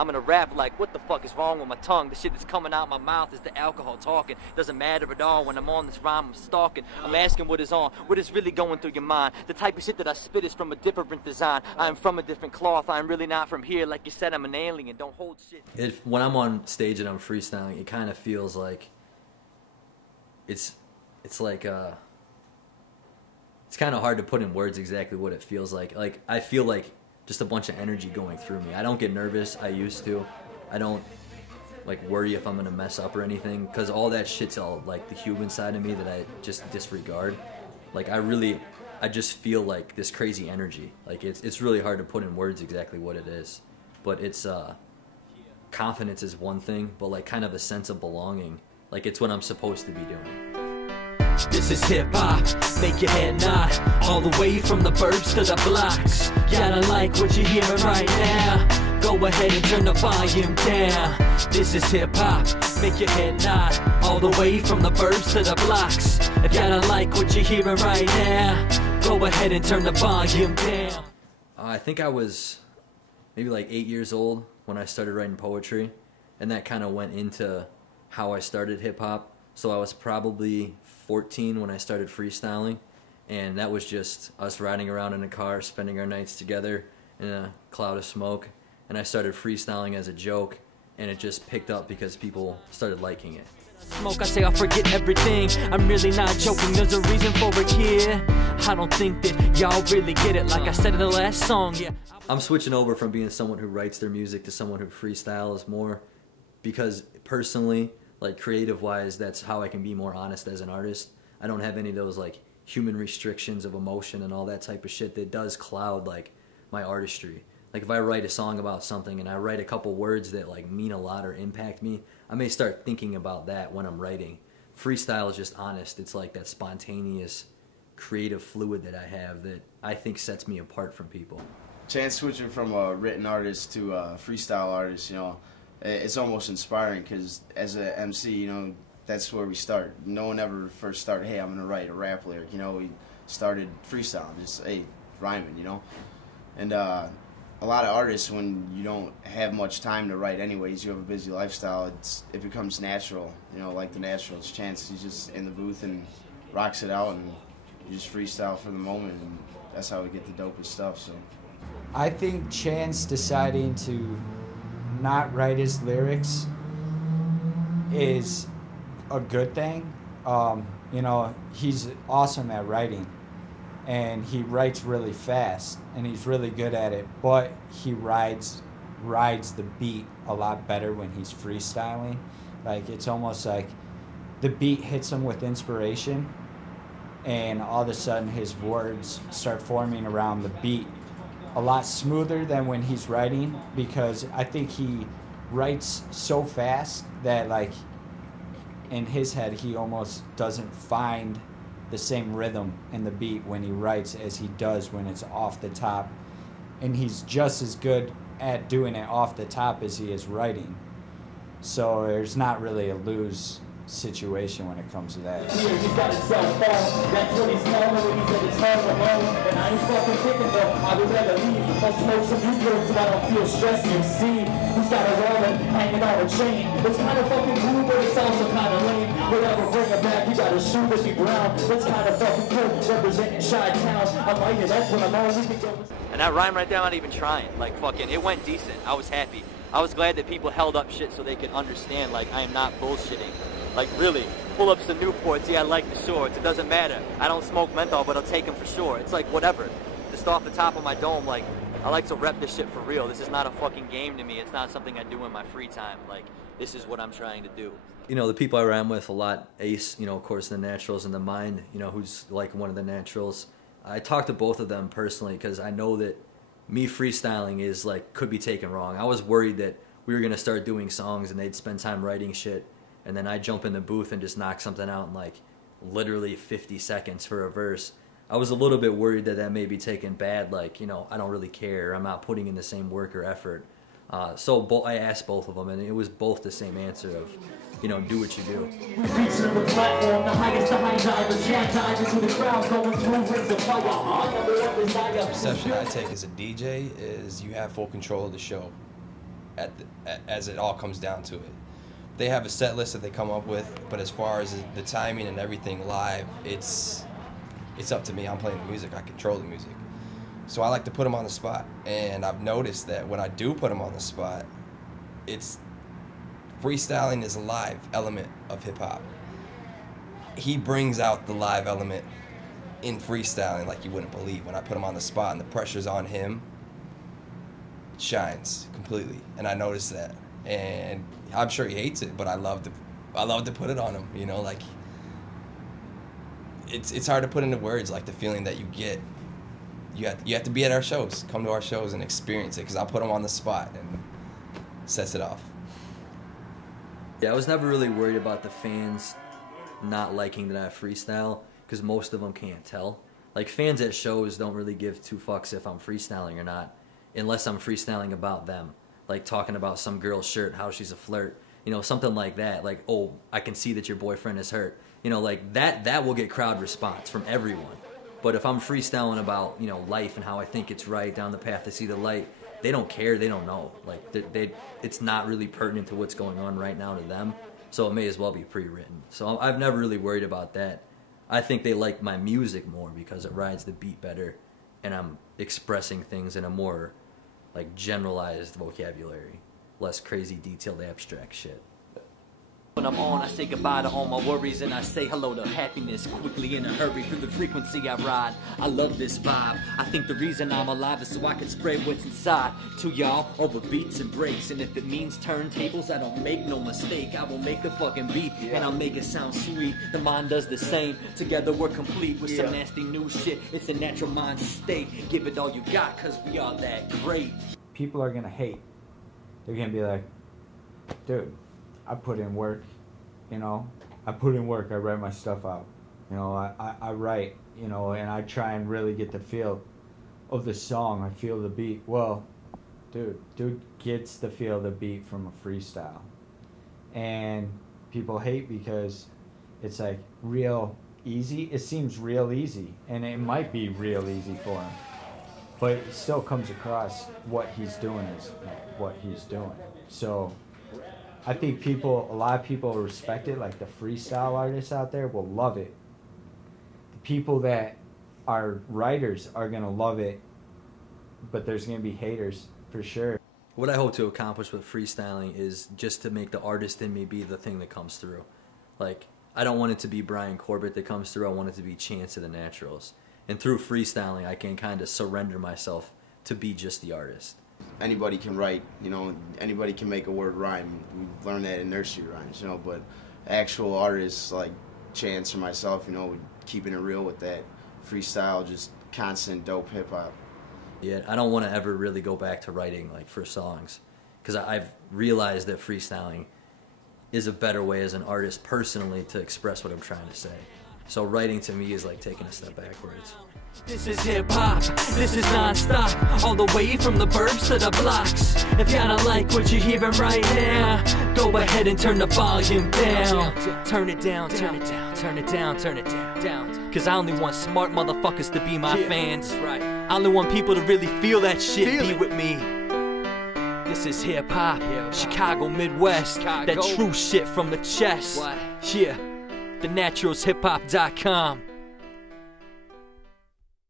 I'm gonna rap like, what the fuck is wrong with my tongue? The shit that's coming out my mouth is the alcohol talking. Doesn't matter at all when I'm on this rhyme, I'm stalking. I'm asking what is on, what is really going through your mind. The type of shit that I spit is from a different design. I am from a different cloth, I'm really not from here. Like you said, I'm an alien, don't hold shit. When I'm on stage and I'm freestyling, it kind of feels like, it's like, it's kind of hard to put in words exactly what it feels like. Like, I feel like just a bunch of energy going through me. I don't get nervous, I used to. I don't like worry if I'm gonna mess up or anything, because all that shit's all like the human side of me that I just disregard. Like I just feel like this crazy energy. Like it's really hard to put in words exactly what it is. But it's confidence is one thing, but like kind of a sense of belonging. Like it's what I'm supposed to be doing. This is hip-hop, make your head nod. All the way from the burbs to the blocks. Gotta like what you're hearing right now. Go ahead and turn the volume down. This is hip-hop, make your head nod. All the way from the burbs to the blocks. If you gotta like what you're hearing right now, go ahead and turn the volume down. I think I was maybe like 8 years old when I started writing poetry, and that kind of went into how I started hip-hop. So I was probably 14 when I started freestyling, and that was just us riding around in a car, spending our nights together in a cloud of smoke, and I started freestyling as a joke, and it just picked up because people started liking it. Smoke, I say I forget everything. I'm really not joking, there's a reason for it here. I don't think that y'all really get it, like I said in the last song, yeah. I'm switching over from being someone who writes their music to someone who freestyles more, because personally, like creative-wise, that's how I can be more honest as an artist. I don't have any of those like human restrictions of emotion and all that type of shit that does cloud like my artistry. Like if I write a song about something and I write a couple words that like mean a lot or impact me, I may start thinking about that when I'm writing. Freestyle is just honest. It's like that spontaneous, creative fluid that I have that I think sets me apart from people. Chance switching from a written artist to a freestyle artist, you know, it's almost inspiring because as an MC, you know, that's where we start. No one ever first started, hey, I'm going to write a rap lyric. You know, we started freestyling, just, hey, rhyming, you know. And a lot of artists, when you don't have much time to write anyways, you have a busy lifestyle, it becomes natural, you know, like the Naturals. Chance, he's just in the booth and rocks it out, and you just freestyle for the moment, and that's how we get the dopest stuff. So I think Chance deciding to not write his lyrics is a good thing. You know, he's awesome at writing, and he writes really fast, and he's really good at it, but he rides the beat a lot better when he's freestyling. Like, it's almost like the beat hits him with inspiration, and all of a sudden his words start forming around the beat a lot smoother than when he's writing, because I think he writes so fast that, like, in his head he almost doesn't find the same rhythm in the beat when he writes as he does when it's off the top, and he's just as good at doing it off the top as he is writing. So there's not really a lose situation when it comes to that. He's got his cell phone. That's what he's known when he's at his home alone. And I ain't fucking thinking though, I would rather leave. I'll smoke some Newports so I don't feel stressed. You see, he's got a rolling, hanging on a chain. It's kind of fucking cool, but it's also kind of lame. Whatever, bring it back, you got a shoe with me brown. It's kind of fucking cool, representing Chi-Town. I like it, that's what I'm on. And that rhyme right there, I'm not even trying. Like, fucking, it went decent. I was happy. I was glad that people held up shit so they could understand, like, I am not bullshitting. Like, really, pull up some Newports, yeah, I like the shorts, it doesn't matter. I don't smoke menthol, but I'll take them for sure. It's like, whatever. Just off the top of my dome, like, I like to rep this shit for real. This is not a fucking game to me. It's not something I do in my free time. Like, this is what I'm trying to do. You know, the people I rhyme with a lot, Ace, you know, of course, the Naturals, and the Mind, you know, who's like one of the Naturals. I talk to both of them personally because I know that me freestyling is, like, could be taken wrong. I was worried that we were going to start doing songs and they'd spend time writing shit, and then I jump in the booth and just knock something out in like literally 50 seconds for a verse. I was a little bit worried that that may be taken bad, like, you know, I don't really care, I'm not putting in the same work or effort. So I asked both of them, and it was both the same answer of, you know, do what you do. The perception I take as a DJ is you have full control of the show. as it all comes down to it. They have a set list that they come up with, but as far as the timing and everything live, it's up to me. I'm playing the music. I control the music. So I like to put them on the spot, and I've noticed that when I do put them on the spot, freestyling is a live element of hip-hop. He brings out the live element in freestyling like you wouldn't believe. When I put him on the spot and the pressure's on him, it shines completely, and I noticed that. And I'm sure he hates it, but I love to put it on him, you know, like it's hard to put into words, like the feeling that you get. You have to be at our shows, come to our shows and experience it, because I'll put him on the spot and sets it off. Yeah, I was never really worried about the fans not liking that I freestyle, because most of them can't tell. Like, fans at shows don't really give two fucks if I'm freestyling or not, unless I'm freestyling about them. Like, talking about some girl's shirt, how she's a flirt, you know, something like that. Like, oh, I can see that your boyfriend is hurt. You know, like, that will get crowd response from everyone. But if I'm freestyling about, you know, life and how I think it's right, down the path to see the light, they don't care, they don't know. Like, it's not really pertinent to what's going on right now to them, so it may as well be pre-written. So I've never really worried about that. I think they like my music more because it rides the beat better, and I'm expressing things in a more, like, generalized vocabulary, less crazy, detailed, abstract shit. When I'm on, I say goodbye to all my worries, and I say hello to happiness quickly in a hurry. Through the frequency I ride, I love this vibe. I think the reason I'm alive is so I can spread what's inside to y'all over beats and breaks. And if it means turntables, I don't make no mistake. I will make the fucking beat, and I'll make it sound sweet. The mind does the same. Together we're complete with some nasty new shit. It's a natural mind state. Give it all you got, cause we are that great. People are gonna hate. They're gonna be like, dude, I put in work, you know, I put in work, I write my stuff out, you know, I write, you know, and I try and really get the feel of the song, I feel the beat. Well, dude gets the feel of the beat from a freestyle. And people hate because it's like real easy, it seems real easy, and it might be real easy for him, but it still comes across what he's doing is what he's doing. So I think a lot of people respect it, like the freestyle artists out there will love it. The people that are writers are going to love it, but there's going to be haters for sure. What I hope to accomplish with freestyling is just to make the artist in me be the thing that comes through. Like, I don't want it to be Brian Corbett that comes through, I want it to be Chance of the Naturals. And through freestyling, I can kind of surrender myself to be just the artist. Anybody can write, you know, anybody can make a word rhyme. We learned that in nursery rhymes, you know, but actual artists like Chance or myself, you know, keeping it real with that freestyle, just constant dope hip-hop. Yeah, I don't want to ever really go back to writing, like, for songs, because I've realized that freestyling is a better way as an artist personally to express what I'm trying to say. So writing to me is like taking a step backwards. This is hip-hop, this is non-stop, all the way from the burbs to the blocks. If y'all don't like what you're hearing right now, go ahead and turn the volume down. Turn it down, turn it down, turn it down, turn it down. Cause I only want smart motherfuckers to be my fans. I only want people to really feel that shit, be with me. This is hip-hop, Chicago, Midwest, that true shit from the chest. Yeah, thenaturalshiphop.com.